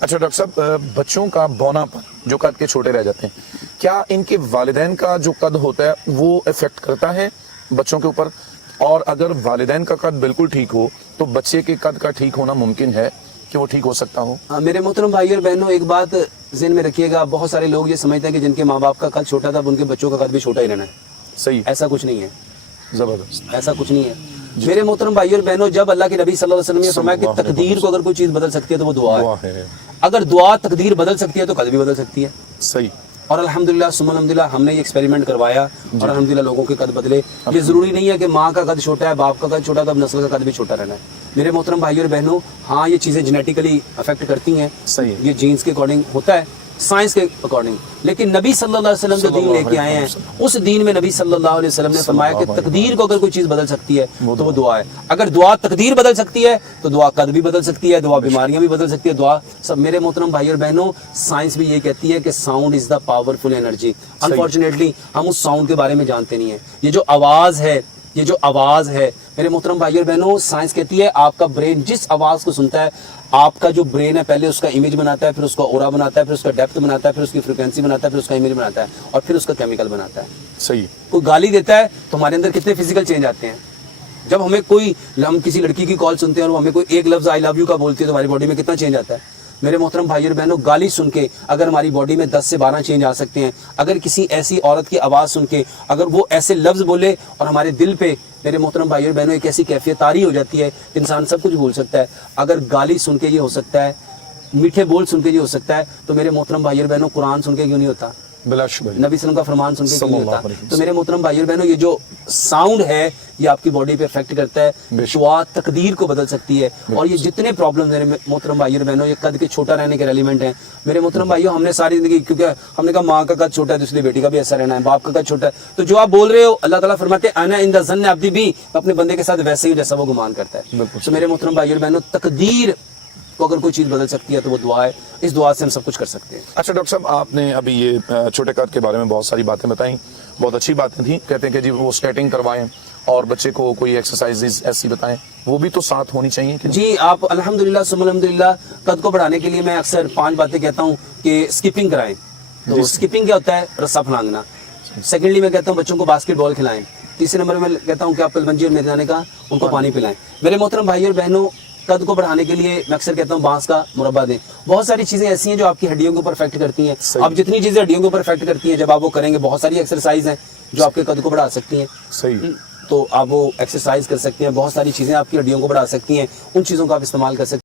अच्छा डॉक्टर साहब, बच्चों का बौनापन जो कद के छोटे रह जाते हैं, क्या इनके वालिदैन का जो कद होता है वो इफेक्ट करता है बच्चों के ऊपर? और अगर वालिदैन का कद बिल्कुल ठीक हो तो बच्चे के कद का ठीक होना मुमकिन है कि वो ठीक हो सकता हो? मेरे मोहतरम भाई और बहनों, एक बात ज़हन में रखिएगा, बहुत सारे लोग ये समझते हैं कि जिनके माँ बाप का कद छोटा था उनके बच्चों का कद भी छोटा ही रहना है। सही, ऐसा कुछ नहीं है, जबरदस्त, ऐसा कुछ नहीं है। मेरे मोहतरम भाई और बहनों, जब अल्लाह के नबी सल्लल्लाहु अलैहि वसल्लम ने फरमाया कि तकदीर को अगर कोई चीज़ बदल सकती है तो वो दुआ है। अगर दुआ तकदीर बदल सकती है तो कद भी बदल सकती है। सही। और अल्हम्दुलिल्लाह सुम्मा अल्हम्दुलिल्लाह हमने ये एक्सपेरिमेंट करवाया और अल्हम्दुलिल्लाह लोगों के कद बदले। ये जरूरी नहीं है कि माँ का कद छोटा है, बाप का कद छोटा, तब नस्ल का कद भी छोटा रहना है। मेरे मोहतरम भाई और बहनों, हाँ ये चीज़ें जेनेटिकली अफेक्ट करती हैं, सही, ये जीन्स के अकॉर्डिंग होता है, साइंस के अकॉर्डिंग। लेकिन नबी सल्लल्लाहु अलैहि वसल्लम जो दीन लेके आए हैं, उस दीन में नबी सल्लल्लाहु अलैहि वसल्लम ने फरमाया कि तकदीर को अगर कोई चीज़ बदल सकती है तो वो दुआ है। अगर दुआ तकदीर बदल सकती है तो दुआ कद भी बदल सकती है, दुआ बीमारियां भी बदल सकती है, दुआ सब। मेरे मोहतरम भाई और बहनों, साइंस भी ये कहती है कि sound is the powerful energy. Unfortunately हम उस साउंड के बारे में जानते नहीं है। ये जो आवाज़ है, ये जो आवाज़ है मेरे मोहतरम भाई और बहनों, साइंस कहती है आपका ब्रेन जिस आवाज़ को सुनता है, आपका जो ब्रेन है पहले उसका इमेज बनाता है, फिर उसका ओरा बनाता है, फिर उसका डेप्थ बनाता है, फिर उसकी फ्रीक्वेंसी बनाता है, फिर उसका इमेज बनाता है और फिर उसका केमिकल बनाता है। सही। कोई गाली देता है तो हमारे अंदर कितने फिजिकल चेंज आते हैं। जब हमें कोई, हम किसी लड़की की कॉल सुनते हैं और वो हमें कोई एक लफ्ज़ आई लव यू का बोलती है तो हमारी बॉडी में कितना चेंज आता है। मेरे मोहतरम भाई और बहनों, गाली सुन के अगर हमारी बॉडी में 10 से 12 चेंज आ सकते हैं। अगर किसी ऐसी औरत की आवाज़ सुन के अगर वो ऐसे लफ्ज़ बोले और हमारे दिल पे, मेरे मोहतरम भाई और बहनों, एक ऐसी कैफियत तारी हो जाती है, इंसान सब कुछ भूल सकता है। अगर गाली सुन के ये हो सकता है, मीठे बोल सुन के ये हो सकता है, तो मेरे मोहतरम भाई और बहनों, कुरान सुन के क्यों नहीं होता? नबी सल्लल्लाहु का फरमान सुन के क्यों नहीं होता? तो मेरे मोहतरम भाई और बहनों, ये जो साउंड है ये आपकी बॉडी पे इफेक्ट करता है। दुआ तकदीर को बदल सकती है। और ये जितने प्रॉब्लम मेरे मोहतरम भाई और बहनों, ये कद के छोटा रहने के एलिमेंट हैं। मेरे मोहतरम भाइयों, हमने सारी जिंदगी, क्योंकि हमने कहा माँ का कद छोटा है तो इसलिए बेटी का भी ऐसा रहना है, बाप का कद छोटा है, तो जो आप बोल रहे हो, अल्लाह ताला फरमाते हैं अना इंदा ज़न्न अब्दी भी, अपने बंदे के साथ वैसे ही जैसा वो गुमान करता है। तो मेरे मोहतरम भाई और बहनों, तकदीर तो अगर कोई चीज़ बदल सकती है तो वो दुआ है। इस दुआ से हम सब कुछ कर सकते हैं। अच्छा डॉक्टर साहब, आपने अभी ये छोटे कद के बारे में बहुत सारी बातें बताई, बहुत अच्छी बातें थी। कहते हैं कि जी वो स्केटिंग करवाएं और बच्चे को कोई एक्सरसाइजेज ऐसी बताएं, वो भी तो साथ होनी चाहिए कि जी। आप अल्हम्दुलिल्लाह सुम्मा अल्हम्दुलिल्लाह, कद को बढ़ाने के लिए मैं अक्सर 5 बातें कहता हूँ कि स्किपिंग कराएं। तो स्किपिंग क्या होता है? रस्सा फलांगना। सेकेंडली मैं कहता हूँ बच्चों को बास्केटबॉल खिलाएं। तीसरे नंबर में कहता हूँ कि आप कलबंजी और मेदाने का उनको पानी पिलाएं। मेरे मोहतरम भाई और बहनों, कद को बढ़ाने के लिए मैं अक्सर कहता हूँ बांस का मुरब्बा दें। बहुत सारी चीजें ऐसी हैं जो आपकी हड्डियों के ऊपर इफेक्ट करती हैं। अब जितनी चीजें हड्डियों के ऊपर इफेक्ट करती हैं, जब आप वो करेंगे, बहुत सारी एक्सरसाइज हैं जो आपके कद को बढ़ा सकती हैं। सही। तो आप वो एक्सरसाइज कर सकते हैं, बहुत सारी चीजें आपकी हड्डियों को बढ़ा सकती हैं, उन चीजों का आप इस्तेमाल कर सकते हैं।